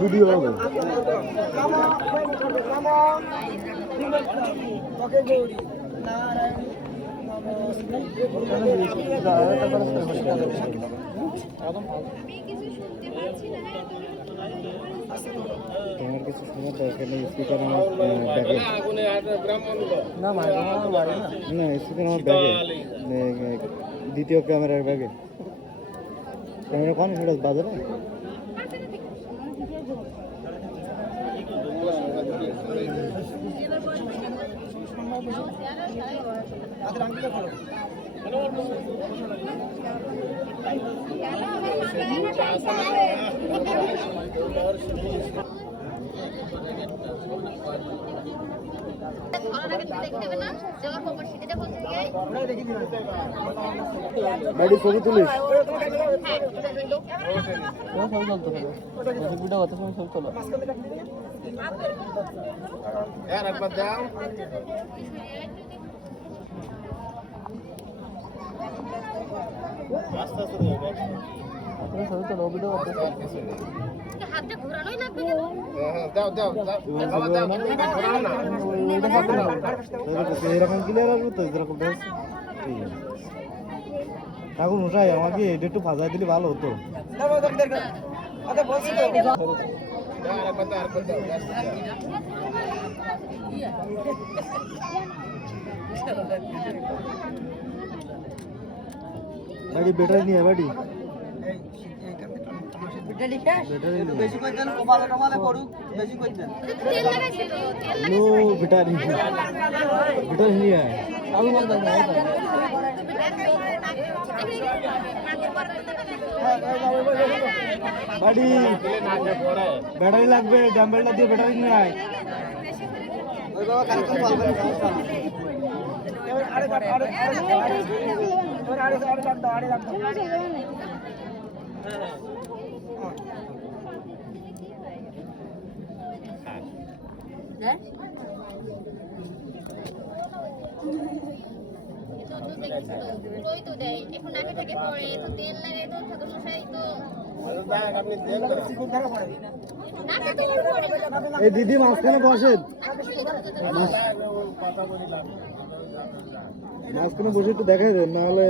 video হবে তোমার কিছু শোনা দরকার নেই স্পিকার আমার ব্যাগে না স্পিকার আমার ব্যাগে দ্বিতীয় ক্যামেরার ব্যাগে ক্যামেরা কোন সেটা বাজে না ছবি তুলিস ছবি তো ভিডিও হাতে ঘোরানোই লাগবে দাও দাও এরকম ক্লিয়ার আসবে তো এরকম বেশ ঠিক আছে এখন উঠাই আমাকে এটা একটু ফাঁসাই দিলে ভালো হতো বাড়ি ব্যাটারি নিয়ে বাড়ি ব্যাটারি লাগবে ডাম্বেলটা দিয়ে ব্যাটারি নিয়ে আয় এই দিদি মাঝখানে বসেন মাঝখানে বসে একটু দেখাই দেন নাহলে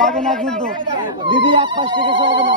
হবে না কিন্তু দিদি 1-5 টাকা হবে না